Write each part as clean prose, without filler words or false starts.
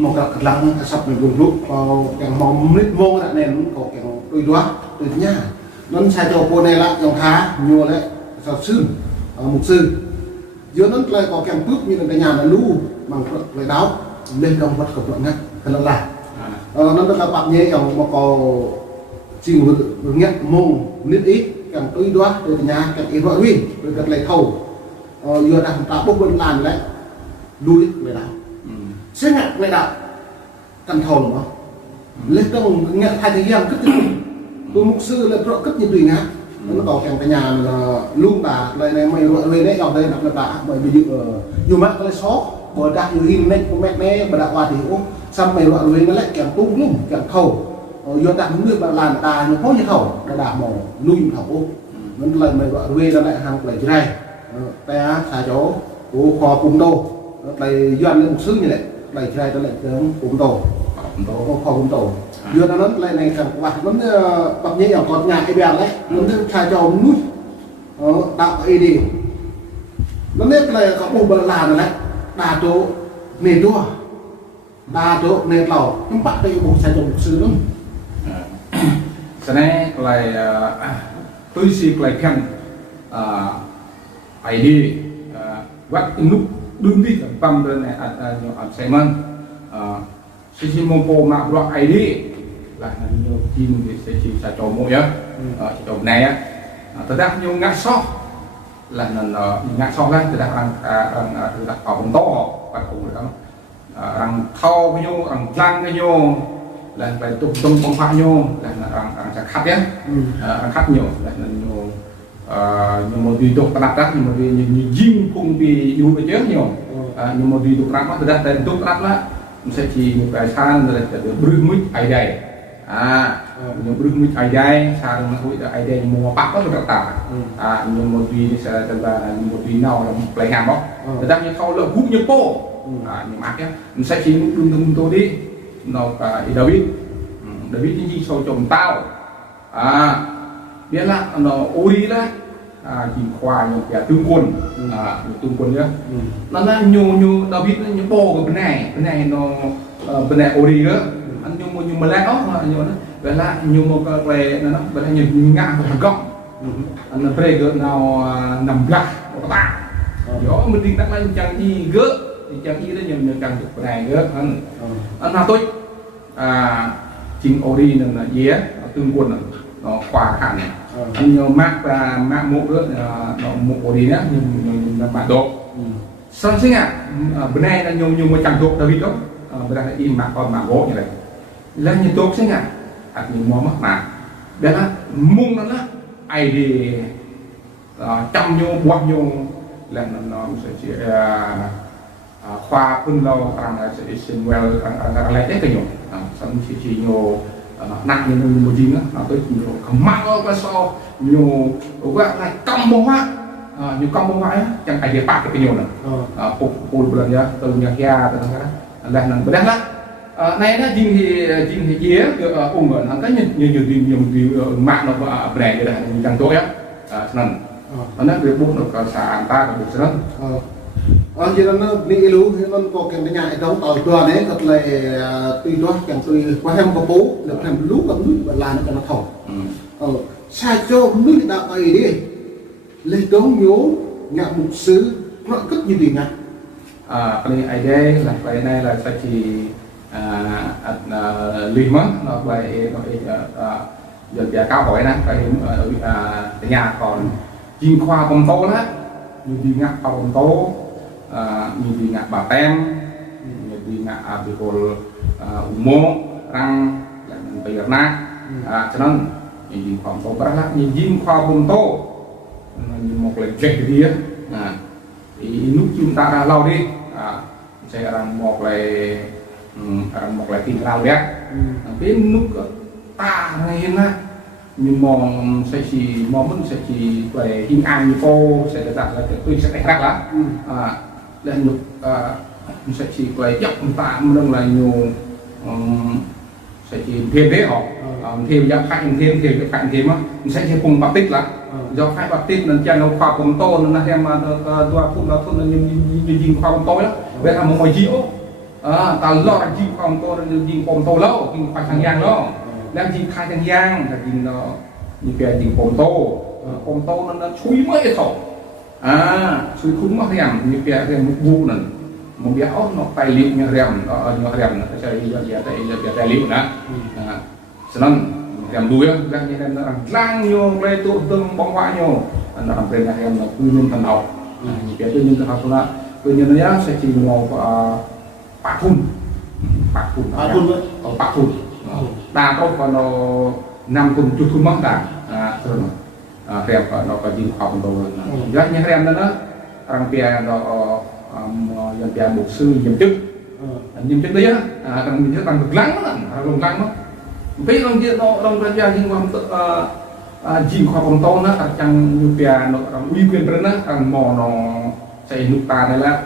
một cái lăng sắp được dùng lúc càng mỏng nít vô đã nền có càng đôi đoá từ nhà nó sai cho cô này lại dòng khá nhiều đấy giáo sư mục sư giữa nó lại có càng bước như là cái nhà là lưu bằng lời đáo lên đồng vật khẩu luận ngay cái là nó rất là bạn nhẹ dòng mà có trình hướng nhận mông nít ít càng đôi đoá từ nhà càng ít vợ win rồi càng lại thầu vừa đang tạo bốc bên làn đấy lui lời đáo sẽ ngại lại đạo căn thầu nó lên trong nhận hai cái cất tôi mục sư là pro cất như tùy ngã nó có cái nhà là luôn bà lại này mày về đấy ở đây là bà bởi vì nhiều mắt cái xó bờ đại nhiều hình này con mẹ này bà đạo hòa thì cũng xong mày loại về nó lại càng tung lung càng thầu do đặt những người bà làm ta nó có như thầu là đảm màu lui thầu nó lại mày loại về nó lại hàng lại dưới này ta xài chỗ của kho cùng đô lại doan lên mục sư như này lại chơi tới lại tướng cũng tổ kho cũng tổ vừa nó lại này càng quạt nó bậc nhẹ ở con nhà cái bèn đấy nó thay cho nút đạo ấy đi nó nét là có một bờ là rồi đấy đà chỗ nền đua đà chỗ nền lẩu nhưng bạn đây một thay cho mục sư đúng cho nên lại tôi xin lại khen ấy đi vắt nút đương đi bằng bên này anh sẽ mang xin mong cô mà loại ID là nhiều team thì sẽ chỉ cho mỗi á chỉ cho này á tôi đang nhiều ngã sót là ngã sót đấy tôi đang ở vùng to và cùng với đó rằng thâu với nhau rằng lăng với nhau là phải tung phong pha nhau là rằng sẽ khát nhé khát nhiều là nhiều nhưng mà vì tục đặt ra nhưng mà vì như riêng cùng vì đủ cái chết nhiều nhưng mà vì tục đặt nó đặt tên tục đặt là sẽ chỉ một cái san rồi là bưng mít ai đây nhưng bưng mít ai đây san mà hối ai đây nhưng mà bắt nó được tả nhưng mà vì sẽ là một vì nào là một lấy hàng đó người ta như thâu là hút như po nhưng mà cái sẽ chỉ đừng tôi đi nó David cái gì sau chồng tao biết là nó ori đó chỉ khoa những cái tương quân nhá nó là nhiều David nó những bò của bên này nó bên này ori đó anh nhiều mà lẽ đó nhiều đó vậy là nhiều một cái nó vậy là nhiều ngang của thằng góc anh là về cái nào nằm gác của ta đó mình đi đặt lên chẳng gì gỡ thì chẳng gì đó nhiều chẳng được bên này gỡ anh nào tôi chính ori là dế tương quân nó khoa hẳn anh nhiều mạc và mạc mũ nữa nó mũ đi nhá nhưng là bản độ xong sinh bên này là nhiều một chẳng thuộc David đó bên đây là im mạc còn mạc gỗ như này là nhiều tốt sinh nhiều món mắc mà đây là mung nó là ai đi trăm nhiêu bao nhiêu là nó sẽ chỉ khoa phân lâu rằng là sẽ sinh well rằng lại cái nhiều xong chỉ nhiều nặng như một gì nữa tôi nhiều mang cái so nhiều gọi là cong bông hoa nhiều cong bông hoa chẳng ai để bạc cái nhiều nữa phụ lần nhá từ nhà kia từ là lần bữa đó này nó chính thì dế ủng ở thằng cái nhiều mạng nó bè như này chẳng tối á nên nó việc buộc nó xả ta là buộc rất chỉ là nó đi lú thì nó có cái nhà đóng tàu chùa đấy thật là tùy đó chẳng tùy qua hem có bố được làm lú cầm núi và làm nó thổ sai cho núi đạo ấy đi lấy đống nhố nhà mục sư nó cất như gì nhá cái này đây là cái này là sẽ chỉ lìm á nó vậy giờ giờ cao hỏi nè cái nhà còn chuyên khoa bông tố đó như đi ngặt bông tố như đi ngặt bà tem như đi ngặt bị cô mô răng bây giờ na cho nên như khoa bông tố đó như chuyên khoa bông tố như một lần check gì á thì lúc chúng ta đã lâu đi sẽ là một lời một lại tin rau bé bên nút ta này na nhưng mong sẽ chỉ mong mình sẽ chỉ về hình ảnh như cô sẽ đặt là tôi sẽ đánh khác lá lên nút sẽ chỉ về dọc ta mình là nhiều sẽ chỉ thêm thế họ thêm giá khách thêm khách thêm á sẽ chỉ cùng bạc tích là do khách bạc tích nên chân nó khoa cùng to nên là em mà đua phun nó phun là nhìn khoa cùng to đó về làm một mọi chiếu ta lo là chiếu khoa cùng to nên nhìn cùng to lâu nhìn khoa thằng giang đó đang nhìn khai thằng giang là nhìn nó nhìn về nhìn cùng to nó chui mới thổ chui khúng mất em nhìn về cái một vụ này một béo nó tài liệu như rèm nó sẽ tài liệu đó cho nên rèm đuôi đang như em nó lang nhiều lên tụ tương bóng hoa nhiều nó làmเป็นem nó quy nhân thần học như cái quy nhân thần học đó quy nhân nó sẽ chỉ một bạc thun ta có còn nó nằm cùng chút thun mất đã rèm nó có gì học đồ rất như rèm đó rằng bia nó dân bia một sư nhiệm chức đấy á rằng mình bằng được lắng đó cái lòng kia nó lòng ra ra nhưng mà chìm khoa phòng to nó chẳng như bia nó uy quyền rất đó rằng mò nó chạy nút ta này là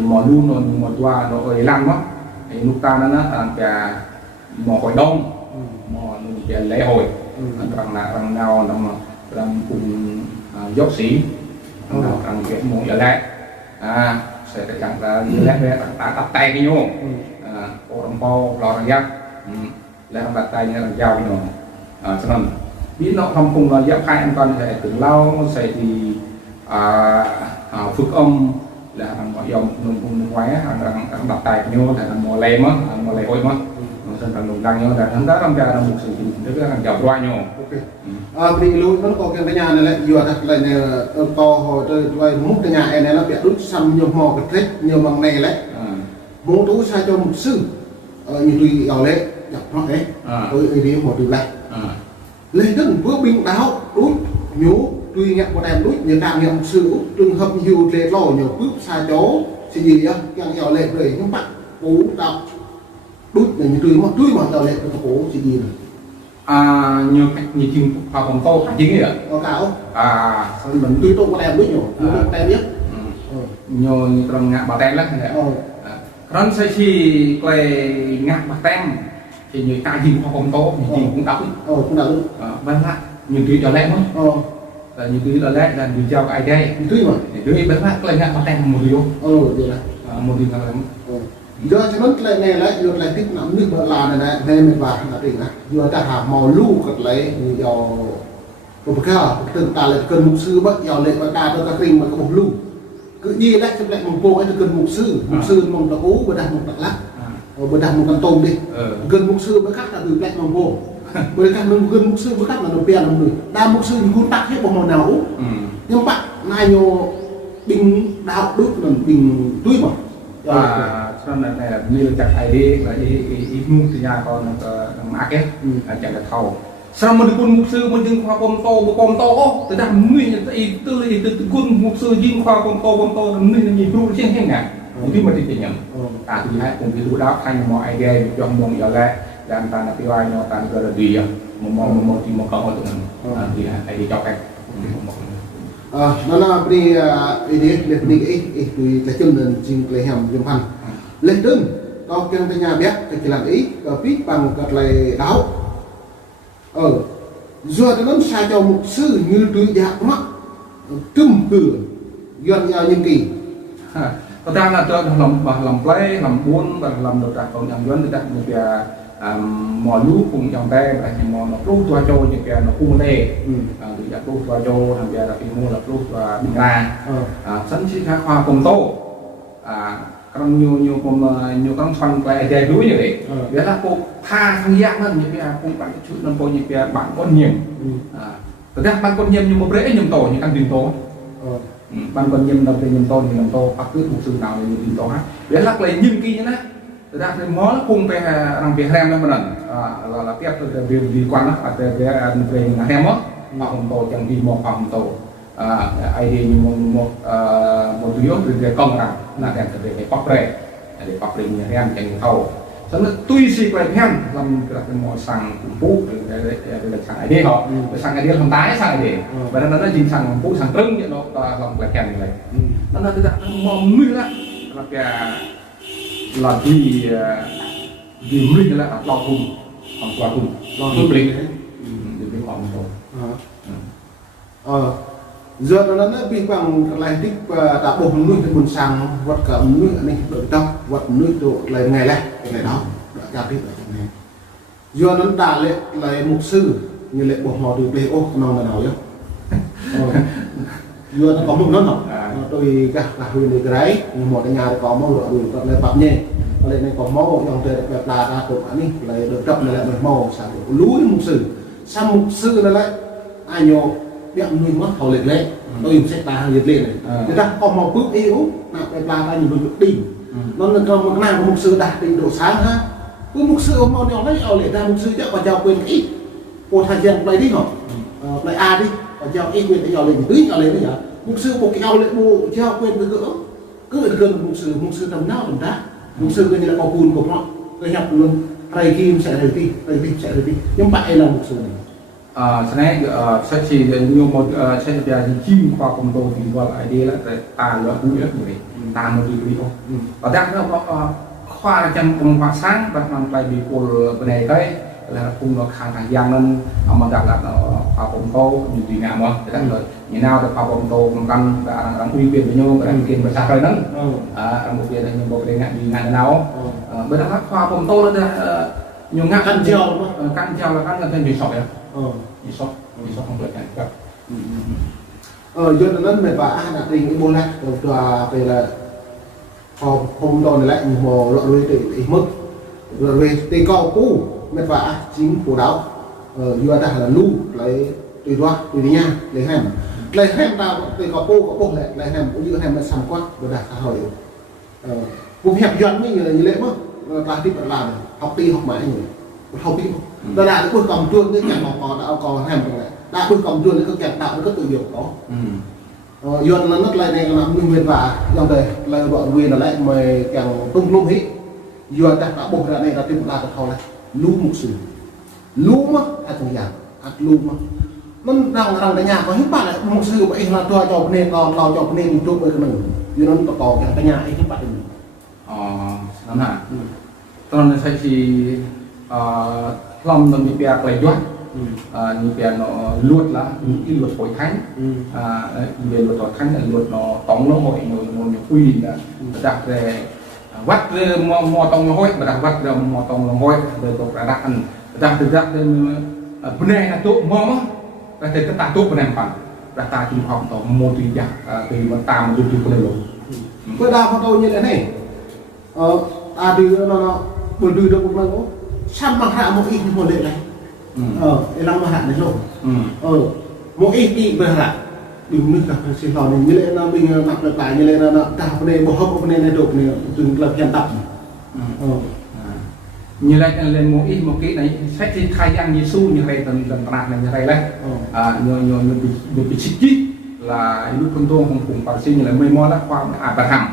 mò luôn rồi mò qua nó ở lăng đó nút ta nó rằng bia mò hội đông mò bia lễ hội rằng nào làm cùng dốc sĩ rằng cái món ở đây sẽ chẳng là như lẽ về ta tập tay cái nhung cổ đồng po lò răng giáp lẽ đặt tay như là dao nhung cho nên biết nó không cùng là giáp hai anh con sẽ từng lâu sẽ thì phước âm là mọi dòng cùng quái hàng đặt tay cái nhung là mò lem á mò lem hôi mất nên là lùng đăng nhung là thằng đó trong ra là một sự rất là hàng dạo qua nhung vì lúc nó có cái nhà này lại vừa thật là to hồi tôi múc cái nhà này nó bị đút xăm nhiều mò cái thích nhiều bằng này đấy muốn tú sai cho một sư như tùy ở lệ nhập nó đấy tôi ấy đi một từ này lên đừng vừa bình đáo đút nhú tùy nhận một em đút như tạm nhận một sư trường hợp nhiều lệ lò nhiều bước sai chỗ thì gì á càng ở lệ rồi những bạn cố đọc đút để như tùy mà ở lệ nó cố chỉ gì nhiều cách như chim hoa hồng to chính ấy ạ có cáo mình tùy tôi có em biết nhiều tem biết nhiều trong ngã bà tem lắm còn sẽ chỉ quay ngã bà tem thì nhiều ta chim hoa hồng to nhiều chim cũng đắp cũng đắp vâng ạ nhiều thứ cho lẽ mất là nhiều thứ cho lẽ là điều cho ai đây tùy mà tùy bên khác quay ngã bà tem một điều điều này một điều là giờ cho nó lại này lại vừa lại tích nắm nước bờ là này này nên mình vào là tỉnh này vừa ta hàm màu lu cật lấy giờ một cái từng ta lại cần mục sư bất giờ lệ và ta tôi ta kinh mà có một lu cứ như đấy trong lại một cô ấy cần mục sư một đặc ú bữa đặt một đặc lắc bữa đặt một con tôm đi gần mục sư bữa khác là từ lại một cô bữa khác mình gần mục sư bữa khác là đầu tiên là người đa mục sư thì cũng tắc hết một màu nào nhưng bạn này nhiều bình đạo đức là bình túi mà cho nên này là như chặt ai đi là đi mua từ nhà còn market chẳng là thầu sao mà quân mục sư mà dưng khoa bom to từ đằng nuôi từ quân mục sư dưng khoa bom to nuôi là gì luôn trên hết ngàn khi mà đi nhận thì hai cùng cái lúc đó thành mọi idea cho mong giờ lại là anh ta là cái ai nó ta gọi là gì một thì một câu hỏi tụi mình thì ai đi cho cách nó là đi đi thì là chân nên chinh lấy hầm dùng hành lên đứng có cái nhà bé cái làm ý biết bằng cái này đáo giờ nó sai cho một sư như tôi dạc mắt trùm cửa gần nhau nhân kỳ thật ra là tôi làm play làm buôn và làm được cả còn làm doanh được một cái mò lú cùng dòng tay và mò nó lú tua cho những cái nó cung lê từจากlú tua cho làm cái là cái mua là lú tua bình ra sẵn chỉ khá khoa cùng tô còn nhiều con phần về đề núi như vậy đó là cô tha thằng giác hơn những cái cũng bạn chút nó có những cái bạn con nhiều thực ra bạn con nhiều nhưng một rễ nhầm tổ như căn tiền tổ bạn còn nhầm đầu tiên nhầm to thì nhầm to bắt cứ một sự nào thì nhầm to hết đấy là lấy những cái như thế thực ra thì món cùng về làm việc hem đó mà là tiếp từ việc đi quan đó về hem á mà không to chẳng đi một phòng tổ ai đi một thứ yếu từ việc công là đem từ về bóc rễ để bọc lên nhà em chẳng thầu cho nó tuy xì quay hem làm cái mỏ sang cũng phú để sang ai đi họ sang ai đi làm tái sang ai đi và nó chính sang phú sang trưng vậy nó làm là kèm này nó là cái mỏ mưa là cái là vì mưa là lò thùng còn qua thùng lò thùng lên để cái hòm thôi giờ nó bị bằng lại tích đã bột nuôi cái bùn sang vật cả nuôi này đổi tóc vật nuôi độ lại ngày này ngày đó đã cao tiếp ở trong này giờ nó đã lệ lại mục sư như lệ bột họ được lệ ô nào nào chứ giờ nó có một nó nào tôi cả huyền được cái đấy một cái nhà có màu rồi còn lại bạc nhẹ lại này có màu dòng trời đẹp là ra của anh lại được trập lại được màu sản lúa mục sư sang mục sư nó lại ai nhô biết nuôi mất hậu lệ lệ tôi sẽ ta liệt lệ này người ta có màu bước yếu nào cái là anh dùng được đỉnh nó là còn một nào của mục sư đạt đến độ sáng ha cứ mục sư ông màu nhỏ lấy hậu lệ ra mục sư chắc và chào quên ít cô thay dân lấy đi họ lấy a đi và chào ít quyền để hậu lệ tưới hậu lệ đấy nhở mục sư một cái hậu lệ bộ chào quên với gỡ cứ được gần mục sư tầm nào tầm đá mục sư coi như là có cùn của họ cái nhập luôn thầy kim sẽ thầy tim sẽ thầy tim nhưng bạn là mục sư này sebenarnya saya sih nyomot saya biasa chim qua công tô thì gọi lại đi là ta là cũng rất nhiều ta một điều gì không và đặc biệt là khoa trong công khoa sáng và mang lại bị cô bên này đấy là cùng nó khang thằng giang nên mà đặc là khoa công tô như gì ngàm mà đặc là như nào thì khoa công tô công đang uy quyền với nhau đang kiên và xa cây nắng một việc là những bộ đề ngạn gì ngạn nào bên đó khoa công tô là nhiều ngạn căn treo là căn thành bị sỏi đi sót không được cái giờ nó mệt và đã định cái bô lại và về là hôm đó lại một loại nuôi để mất rồi về tây cao cũ mệt và chính của đảo vừa đã là lu lấy tùy đoa tùy đi nha lấy hem nào tây cao cũ có bông lại lấy hem cũng như hem là sầm quá rồi đạt hỏi cũng hẹp dọn như là như lễ mất ta tiếp làm học đi học mãi nhiều học đi đó là cái quân cầm chuông cái kẹt có đã có hẻm rồi này đã quân cầm chuông cái kẹt tạo nó tự biểu có dọn nó lại này là nguyên nguyên và dòng đời là bọn nguyên là lại mời càng tung lung hí dọn ta đã buộc ra này là tiếp là cái thau này lú mục sử lú mà hay trong nhà lú mà nó rằng nhà có hết bạn lại mục sư vậy là cho nên còn lo cho nên chụp với cái mình như nó có cái nhà ấy hết bạn nó là còn saya chỉ lòng nó bị bè lại doát như bè nó luột là cái luột hội thánh về luột hội thánh là luột nó tống nó hội nó quy là đặt về vắt mò tông nó hội mà đặt vắt ra mò tông nó hội rồi tục là đặt ăn đặt từ đặt bên này là tụ mò mà là cái ta tụ bên này phản là ta chỉ học tổ môn tùy giả tùy mà ta mà dùng từ này luôn cái đào của tôi như thế này ta đưa nó vừa đưa được một lần xăm bằng hạ một ít một lệ này cái năm mà hạ này rồi một ít về hạ đừng nước gặp xin lỗi như lệ là mình mặc được lại như lệ là tạo cái này bộ hấp cái này đục này từng là hiện tập như lại lên một ít một cái này sách thì khai giang Giêsu như này tầm này như này đấy nhiều bị xích chít là lúc con tôm không cùng bác sĩ như là mây mò là khoa bạc hàm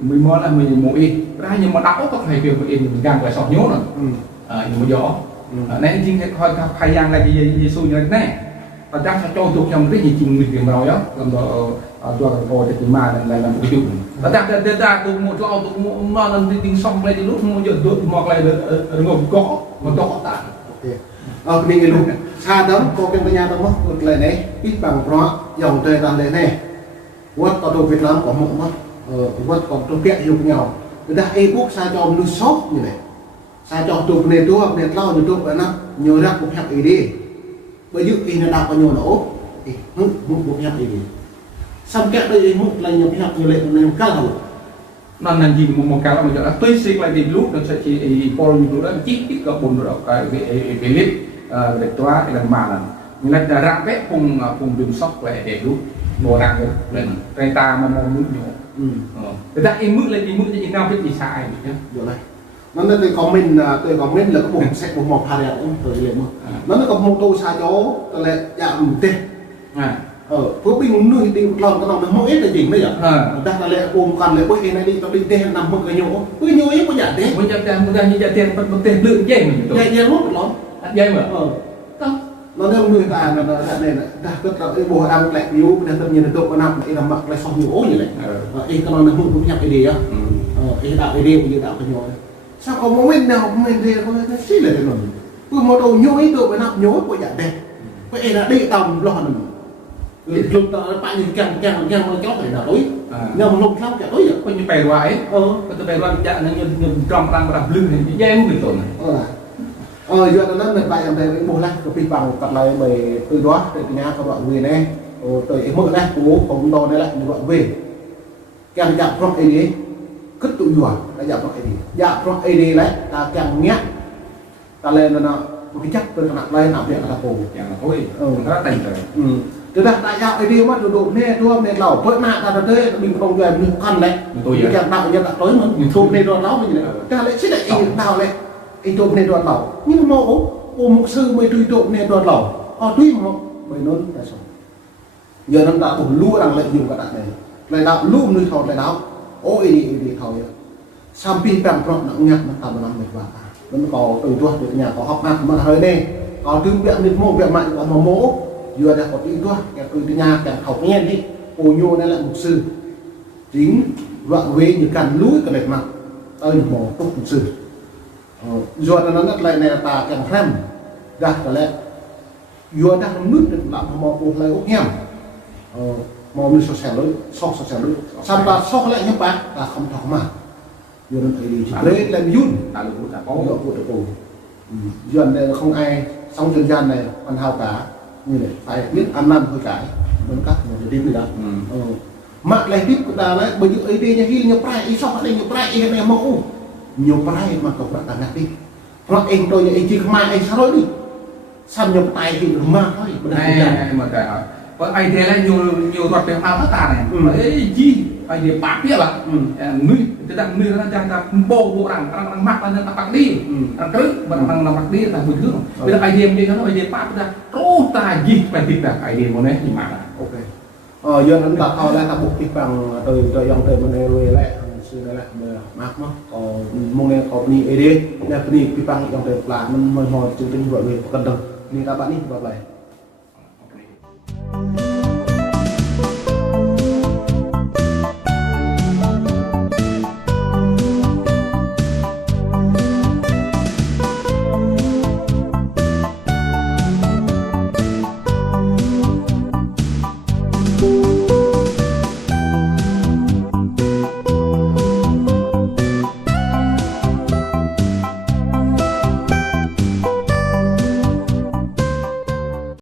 mây mò là mình một ít ra nhưng mà đau có thể việc mình gan phải sọt nhố rồi nhưng mà gió nên chính cái khai giang là gì Giêsu như thế này và chắc sẽ cho chụp trong cái gì chừng mình tiền rồi đó làm đó cho thằng cô thì mà là làm một chụp và chắc là ra tụ một lo tụ nó là tính xong lại thì lúc một giờ tụ một lại được ngồi có mà to tàn mình cái lúc xa đó có cái nhà đó một lại đấy ít bằng đó dòng trời làm đấy này quất có đồ Việt Nam có một mất quất còn trong kẹt dùng nhau người ta ebook xa cho ông lưu shop như này xa cho chụp nền tu học nền lao như chụp ở năm nhớ ra cũng hẹp ý đi bởi dự ý là đào có nhiều nổ một hẹp ý đi xong kẹt đây một là nhiều hẹp như lệ nên cá đầu nó là gì một cái là mình gọi là tuy xịt lại thì lúc nó sẽ chỉ follow như đó chít ít có bùn rồi cái về lít để toa cái lần mà là như là ra vết cùng đường sóc lại để lúc đồ đạc lên tay ta mà mong nước nhiều người ta im mức lên thì mức như nào biết gì sai nhé được này nó là tôi comment là có một sẽ một hai đẹp không rồi liền mà nó có một tô xa chỗ là giảm tên phước bình nuôi đi lòng cái lòng nó mỗi là chỉnh bây giờ ta là lẽ ôm còn lẽ bữa này đi tao đi tên nằm một cái nhổ cứ nhổ ấy có giả thế bây giờ như tiền một tiền lượng dây mình dây dây lốt lắm dây mà nó nếu người ta là này ta tức là cái bộ ăn lại yếu nên tự nhiên tôi có nằm cái làm mặc lại xong nhổ như này cái con nó muốn nhập cái gì á cái đạo cái điều như đạo cái nhổ sao có moment nào mình thì có cái xí là cái nó cứ một đầu nhổ ấy tôi phải nằm nhổ của giả đẹp cái là đi tầm lo lúc đó bạn nhìn càng nó chót phải là đối nhưng mà lúc sau cả đối coi như bè hoài có từ bè hoài chả nên nhìn trong đang làm lưng thì dây không được tổn giờ nó nên bài làm thầy bố lăng cái bằng tập lại về từ đó từ nhà các bạn về này từ mượn này cố không to này lại như bạn về càng chạm trong AD cất tụ dùa đã chạm trong AD chạm trong AD đấy ta càng nhát ta lên nó cái chắc tôi nặng lên làm việc là cổ chẳng là thôi nó thành rồi từ đó tại sao AD mà đồ nè đua nè lẩu với mạng ta tới mình không về mình ăn đấy tôi càng đạo nhân đã tối mà mình thôn nè đòn lẩu mình này ta lại chết lại đào lại anh trộm nè đoàn lẩu nhưng mà ô mục sư mới truy trộm nè đoàn lẩu truy mà mới nói là sao giờ nó đã bùng lua đằng lệnh dùng cả đạn này lại đạo lua nuôi thọ lại đạo ô đi thọ vậy sam pi bèm trọn nặng nhặt nó tầm năm mệt vào nó có từ tuột từ nhà có học nặng mà hơi này có tương biện đến mô biện mạnh có mà mỗ vừa đã có từ tuột kẻ từ nhà kẻ học nghe đi ô nhô này là mục sư chính đoạn về như càn lúi cả lệch mặt ơi mồ túc mục sư do nó lại này ta càng thêm gạt cả lẽ do đang nước được làm mò buộc lại ốc hẻm mò mình so sánh lối xong ta so lại nhé bạn ta không thỏa mà do nó thấy đi chỉ lấy làm yun ta được ta có được của được cổ do này không ai xong dân gian này ăn hao cá như này phải biết ăn năn thôi cái nó cắt một đi người đó mạng lại tiếp của ta đấy bởi vì ấy đi nhà hi nhiều prai ý so đây nhiều prai ý này mẫu nhiều prai mà cậu bạn ngạc đi hoặc anh tôi anh chỉ không ai sao đi xăm nhập tài thì mà thôi này mà cái có ai thế là nhiều thuật về áo ta này ấy chi ai để bạc biết là nuôi cái đằng nuôi nó đang bộ đang mặc là nó bạc đi đang cứ mà đang bạc đi là bình thường bây giờ ai đem đi nó ai đem bạc ra ô ta gì phải tìm là ai đem một đấy thì mà ok giờ nó đặt thôi là ta buộc cái bằng từ dòng từ mình về lại xưa lại mạc nó còn mong này có ni ed này ni cái bằng dòng từ là mình hồi chương trình gọi về cần đồng ni các bạn đi vào lại